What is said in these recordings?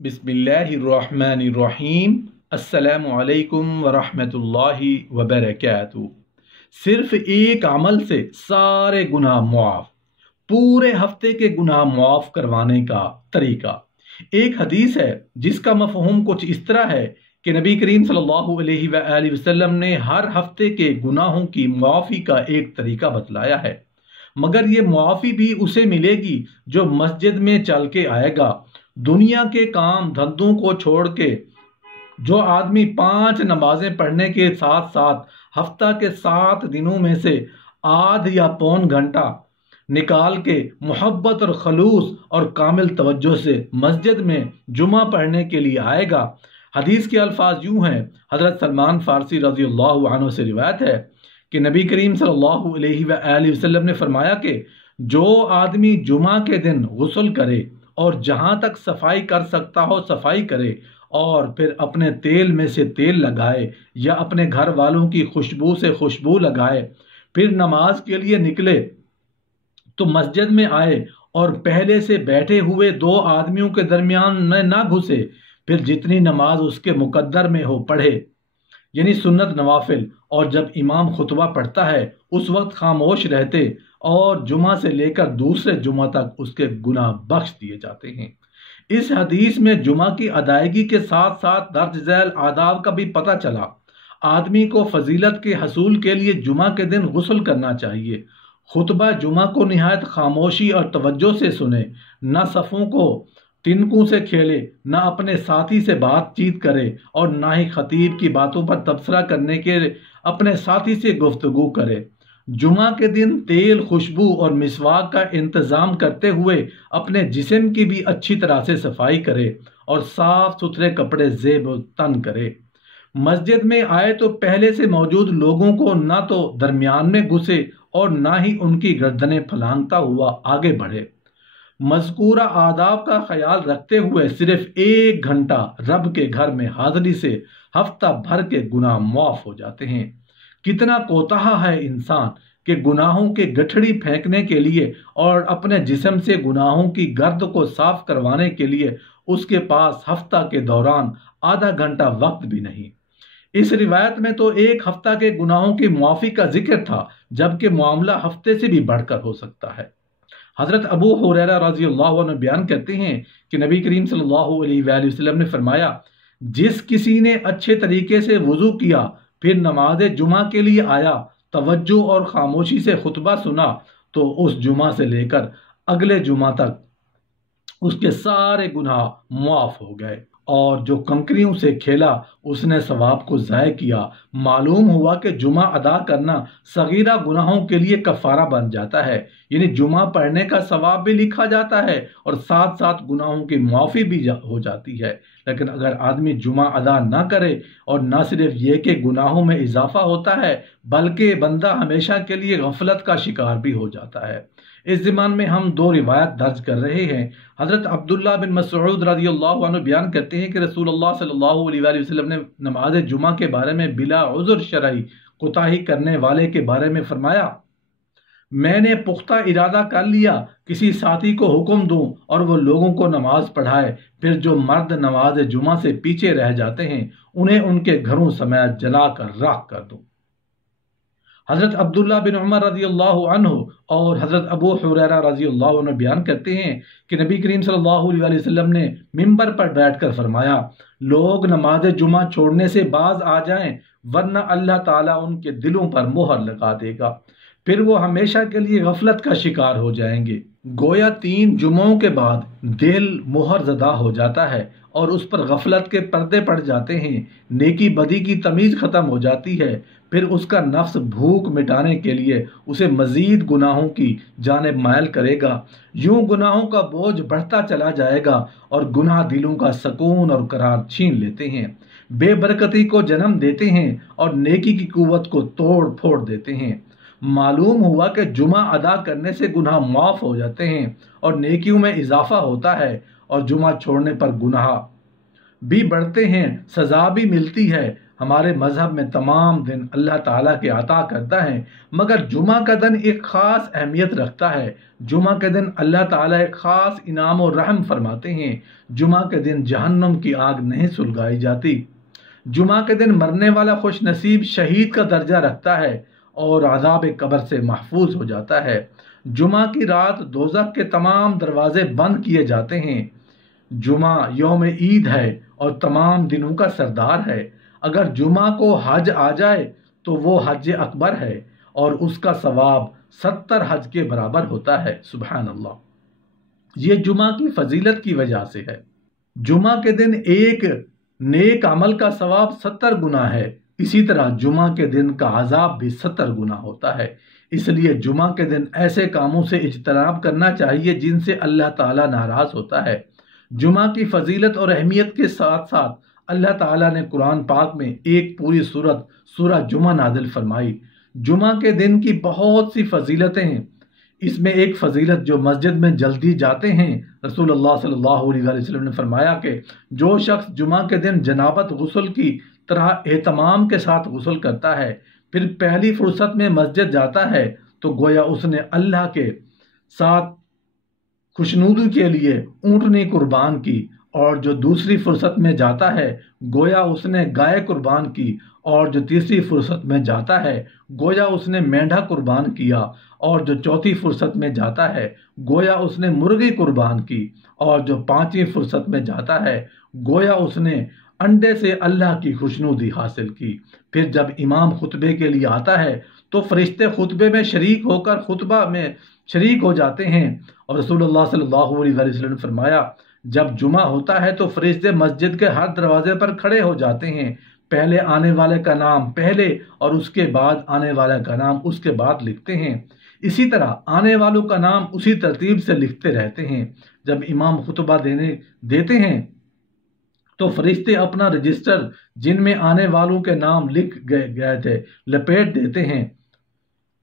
बिस्मिल्लाहिर्रहमानिर्रहीम। अस्सलामु अलैकुम वरहमतुल्लाहि वबरकातुहू। सिर्फ एक अमल से सारे गुनाह मुआफ, पूरे हफ्ते के गुनाह मुआफ करवाने का तरीका। एक हदीस है जिसका मफहूम कुछ इस तरह है कि नबी करीम सल्लल्लाहु अलैहि वसल्लम ने हर हफ्ते के गुनाहों की मुआफ़ी का एक तरीका बतलाया है, मगर ये मुआफ़ी भी उसे मिलेगी जो मस्जिद में चल के आएगा। दुनिया के काम धंधों को छोड़ के जो आदमी 5 नमाजें पढ़ने के साथ साथ हफ्ता के 7 दिनों में से आध या पौन घंटा निकाल के मोहब्बत और खलूस और कामिल तवज्जो से मस्जिद में जुमा पढ़ने के लिए आएगा। हदीस के अल्फाज यूं हैं, हज़रत सलमान फारसी रज़ी अल्लाह अन्हु से रिवायत है कि नबी करीम सल्लल्लाहु अलैहि वसल्लम ने फरमाया कि जो आदमी जुमा के दिन गुस्ल करे और जहाँ तक सफाई कर सकता हो सफाई करे और फिर अपने तेल में से तेल लगाए या अपने घर वालों की खुशबू से खुशबू लगाए, फिर नमाज के लिए निकले तो मस्जिद में आए और पहले से बैठे हुए 2 आदमियों के दरमियान में ना घुसे, फिर जितनी नमाज उसके मुकद्दर में हो पढ़े, यानी सुन्नत नवाफिल, और जब इमाम खुतबा पढ़ता है उस वक्त खामोश रहते और जुमा से लेकर दूसरे जुमा तक उसके गुनाह बख्श दिए जाते हैं। इस हदीस में जुमा की अदायगी के साथ साथ दर्ज झैल आदाब का भी पता चला। आदमी को फजीलत के हसूल के लिए जुमा के दिन गुस्ल करना चाहिए। खुतबा जुमा को निहायत खामोशी और तवज्जो से सुने, न सफ़ों को तिनकों से खेले, न अपने साथी से बातचीत करे और ना ही खतीब की बातों पर तबसरा करने के अपने साथी से गुफ्तगू करे। जुमा के दिन तेल, खुशबू और मिसवाक का इंतज़ाम करते हुए अपने जिस्म की भी अच्छी तरह से सफाई करे और साफ सुथरे कपड़े ज़ेब तन करे। मस्जिद में आए तो पहले से मौजूद लोगों को ना तो दरमियान में घुसे और ना ही उनकी गर्दनें फलांगता हुआ आगे बढ़े। मज़कूरा आदाब का ख्याल रखते हुए सिर्फ 1 घंटा रब के घर में हाज़िरी से हफ्ता भर के गुनाह मुआफ़ हो जाते हैं। कितना कोताहा है इंसान कि गुनाहों के गठड़ी फेंकने के लिए और अपने जिस्म से गुनाहों की गर्द को साफ करवाने के लिए उसके पास हफ्ता के दौरान आधा घंटा वक्त भी नहीं। इस रिवायत में तो 1 हफ्ता के गुनाहों की मुआफ़ी का जिक्र था, जबकि मामला हफ्ते से भी बढ़कर हो सकता है। हज़रत अबू हुरैरा रज़ी अल्लाह अन्हु बयान करते हैं कि नबी करीम सल्लल्लाहु अलैहि वसल्लम ने फरमाया, जिस किसी ने अच्छे तरीके से वुज़ू किया फिर नमाज जुमा के लिए आया, तवज्जो और खामोशी से खुतबा सुना, तो उस जुमा से लेकर अगले जुमा तक उसके सारे गुनाह मुआफ़ हो गए। और जो कंकरियों से खेला उसने सवाब को ज़ाय किया। मालूम हुआ कि जुमा अदा करना सगीरा गुनाहों के लिए कफ़ारा बन जाता है, यानी जुमा पढ़ने का सवाब भी लिखा जाता है और साथ साथ गुनाहों की मुआफ़ी भी हो जाती है। लेकिन अगर आदमी जुमा अदा ना करे और ना सिर्फ ये कि गुनाहों में इजाफा होता है बल्कि बंदा हमेशा के लिए गफलत का शिकार भी हो जाता है। इस ज़माने में हम 2 रिवायत दर्ज कर रहे हैं। हज़रत अब्दुल्ला बिन मसऊद रज़ी अल्लाह अन्हु बयान करते हैं कि रसूलुल्लाह सल्लल्लाहु अलैहि वसल्लम ने नमाज जुमा के बारे में बिला उज़्र शरई कोताही करने वाले के बारे में फरमाया, मैंने पुख्ता इरादा कर लिया किसी साथी को हुक्म दूं और वो लोगों को नमाज पढ़ाए, फिर जो मर्द नमाज जुमा से पीछे रह जाते हैं उन्हें उनके घरों समेत जला कर राख कर दूं। हज़रत अब्दुल्ला बिन उमर रज़ी अल्लाह अन्हु और हज़रत अबू हुरैरा रज़ी अल्लाह अन्हु बयान करते हैं कि नबी करीम सल्लल्लाहु अलैहि वसल्लम ने मिंबर पर बैठकर फरमाया, लोग नमाज जुमा छोड़ने से बाज आ जाएं, वरना अल्लाह ताला उनके दिलों पर मोहर लगा देगा, फिर वो हमेशा के लिए गफलत का शिकार हो जाएंगे। गोया 3 जुमों के बाद दिल मोहर ज़दा हो जाता है और उस पर गफलत के पर्दे पड़ जाते हैं, नेकी बदी की तमीज़ ख़त्म हो जाती है, फिर उसका नफ्स भूख मिटाने के लिए उसे मज़ीद गुनाहों की जानिब मायल करेगा। यूं गुनाहों का बोझ बढ़ता चला जाएगा और गुनाह दिलों का सकून और करार छीन लेते हैं, बेबरकती को जन्म देते हैं और नेकी की कुव्वत को तोड़ फोड़ देते हैं। मालूम हुआ कि जुमा अदा करने से गुनाह माफ़ हो जाते हैं और नेकियों में इजाफा होता है और जुमा छोड़ने पर गुनाह भी बढ़ते हैं, सज़ा भी मिलती है। ہمارے مذہب میں تمام دن اللہ تعالیٰ کے عطا کرتا ہے، مگر جمعہ کا دن ایک خاص اہمیت رکھتا ہے۔ جمعہ کے دن اللہ تعالیٰ ایک خاص انعام و رحم فرماتے ہیں۔ جمعہ کے دن جہنم کی آگ نہیں سلگائی جاتی۔ جمعہ کے دن مرنے والا خوش نصیب شہید کا درجہ رکھتا ہے اور عذاب قبر سے محفوظ ہو جاتا ہے۔ جمعہ کی رات دوزخ کے تمام دروازے بند کیے جاتے ہیں۔ جمعہ یوم عید ہے اور تمام دنوں کا سردار ہے۔ اگر جمعہ کو حج آ جائے تو وہ حج اکبر ہے اور اس کا ثواب 70 حج کے برابر ہوتا ہے۔ سبحان اللہ! یہ جمعہ کی فضیلت کی وجہ سے ہے۔ جمعہ کے دن ایک نیک عمل کا ثواب 70 گنا ہے، اسی طرح جمعہ کے دن کا عذاب بھی 70 گنا ہوتا ہے۔ اس لیے جمعہ کے دن ایسے کاموں سے اجتناب کرنا چاہیے جن سے اللہ تعالیٰ ناراض ہوتا ہے۔ جمعہ کی فضیلت اور اہمیت کے ساتھ ساتھ اللہ تعالیٰ نے قرآن پاک میں ایک پوری سورت سورہ جمعہ نازل فرمائی۔ جمعہ کے دن کی بہت سی فضیلتیں ہیں۔ اس میں ایک فضیلت جو مسجد میں جلدی جاتے ہیں، رسول اللہ صلی اللہ علیہ وآلہ وسلم نے فرمایا کہ جو شخص جمعہ کے دن جنابت غسل کی طرح اہتمام کے ساتھ غسل کرتا ہے، پھر پہلی فرصت میں مسجد جاتا ہے تو گویا اس نے اللہ کے ساتھ خوشنودی کے لیے اونٹنی قربان کی، اور جو دوسری فرصت میں جاتا ہے گویا اس نے گائے قربان کی، اور جو تیسری فرصت میں جاتا ہے گویا اس نے مینڈھا قربان کیا، اور جو چوتھی فرصت میں جاتا ہے گویا اس نے مرغی قربان کی، اور جو پانچویں فرصت میں جاتا ہے گویا اس نے انڈے سے اللہ کی خوشنودی حاصل کی۔ پھر جب امام خطبے کے لیے آتا ہے تو فرشتے خطبے میں شریک ہو کر خطبہ میں شریک ہو جاتے ہیں، اور رسول اللہ صلی اللہ علیہ وسلم نے فرمایا جب جمعہ ہوتا ہے تو فرشتے مسجد کے ہر دروازے پر کھڑے ہو جاتے ہیں، پہلے آنے والے کا نام پہلے اور اس کے بعد آنے والے کا نام اس کے بعد لکھتے ہیں، اسی طرح آنے والوں کا نام اسی ترتیب سے لکھتے رہتے ہیں۔ جب امام خطبہ دیتے ہیں تو فرشتے اپنا رجسٹر جن میں آنے والوں کے نام لکھ گئے تھے لپیٹ دیتے ہیں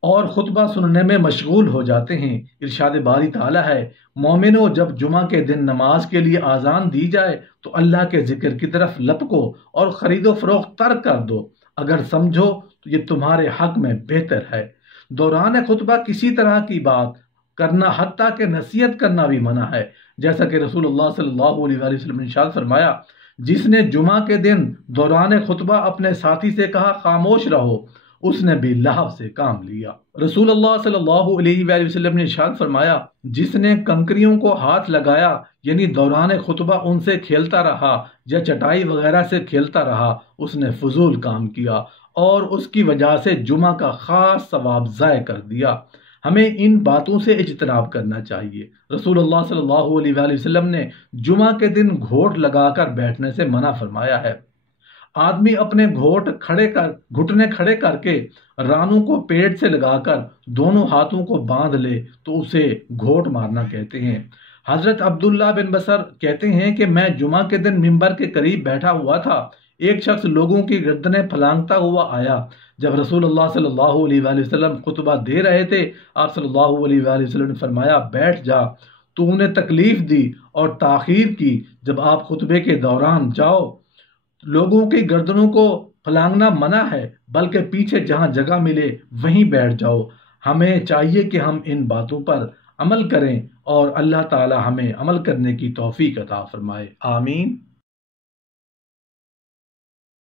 اور خطبہ سننے میں مشغول ہو جاتے ہیں۔ ارشاد باری تعالیٰ ہے، مومنو جب جمعہ کے دن نماز کے لیے آذان دی جائے تو اللہ کے ذکر کی طرف لپکو اور خرید و فروخت ترک کر دو، اگر سمجھو تو یہ تمہارے حق میں بہتر ہے۔ دوران خطبہ کسی طرح کی بات کرنا حتیٰ کہ نصیحت کرنا بھی منع ہے، جیسا کہ رسول اللہ صلی اللہ علیہ وآلہ وسلم نے ارشاد فرمایا جس نے جمعہ کے دن دوران خطبہ اپنے ساتھی سے کہا خاموش رہو، اس نے بھی لہو سے کام لیا۔ رسول اللہ صلی اللہ علیہ وآلہ وسلم نے ارشاد فرمایا جس نے کنکریوں کو ہاتھ لگایا یعنی دوران خطبہ ان سے کھیلتا رہا یا چٹائی وغیرہ سے کھیلتا رہا، اس نے فضول کام کیا اور اس کی وجہ سے جمعہ کا خاص ثواب ضائع کر دیا۔ ہمیں ان باتوں سے اجتناب کرنا چاہیے۔ رسول اللہ صلی اللہ علیہ وآلہ وسلم نے جمعہ کے دن گھوٹ لگا کر بیٹھنے سے منع فرمایا ہے۔ آدمی اپنے گھٹنے کھڑے کر کے رانوں کو پیٹ سے لگا کر دونوں ہاتھوں کو باندھ لے تو اسے گھوٹ مارنا کہتے ہیں۔ حضرت عبداللہ بن بصر کہتے ہیں کہ میں جمعہ کے دن ممبر کے قریب بیٹھا ہوا تھا، ایک شخص لوگوں کی گردنیں پھلانگتا ہوا آیا۔ جب رسول اللہ صلی اللہ علیہ وآلہ وسلم خطبہ دے رہے تھے، آپ صلی اللہ علیہ وآلہ وسلم نے فرمایا بیٹھ جا، تو انہیں تکلیف دی اور تاخیر کی۔ جب آپ خطبے کے دوران جاؤ، لوگوں کی گردنوں کو پھلانگنا منع ہے، بلکہ پیچھے جہاں جگہ ملے وہیں بیٹھ جاؤ۔ ہمیں چاہیے کہ ہم ان باتوں پر عمل کریں اور اللہ تعالی ہمیں عمل کرنے کی توفیق عطا فرمائے۔ آمین۔